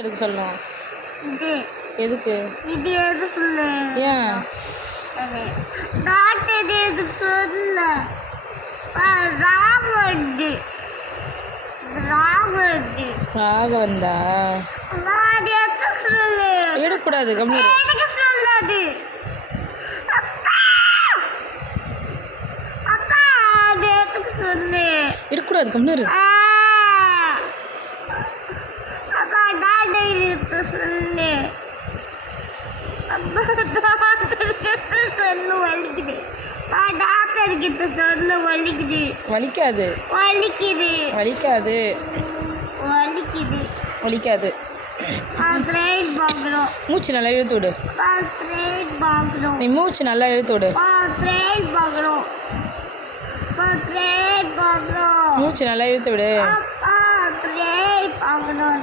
எதுக்கு சொல்லணும்? இது எதுக்கு? இது எது சொல்லு? ஏன்? டாக்டர் இது எதுக்கு சொல்ல? ராவண்டு ராவண்டு ராகவந்தா? அது எதுக்கு சொல்லு? எடுக்கக்கூடாது. கம்மி எதுக்கு சொல்லாது? அப்பா அப்பா அது எதுக்கு சொல்லு? எடுக்கக்கூடாது. கம்மிரு. அப்பா டாக்டர் இது சொல்லு. அப்பா டாக்டர் கிட்ட சொல்லு வலிக்குது. டாக்டர் கிட்ட சொல்லு வலிக்குது. வலிக்காது. வலிக்குது. வலிக்காது. வலிக்குது. வலிக்காது. ட்ரெயின் பார்க்குறோம். மூச்சு நல்லா இழுத்து விடு. ட்ரெயின் பார்க்குறோம். நீ மூச்சு நல்லா இழுத்து விடு. ட்ரெயின் பார்க்குறோம். ட்ரெயின் பார்க்குறோம். மூச்சு நல்லா இழுத்து விடு. ட்ரெயின் பார்க்கணும்.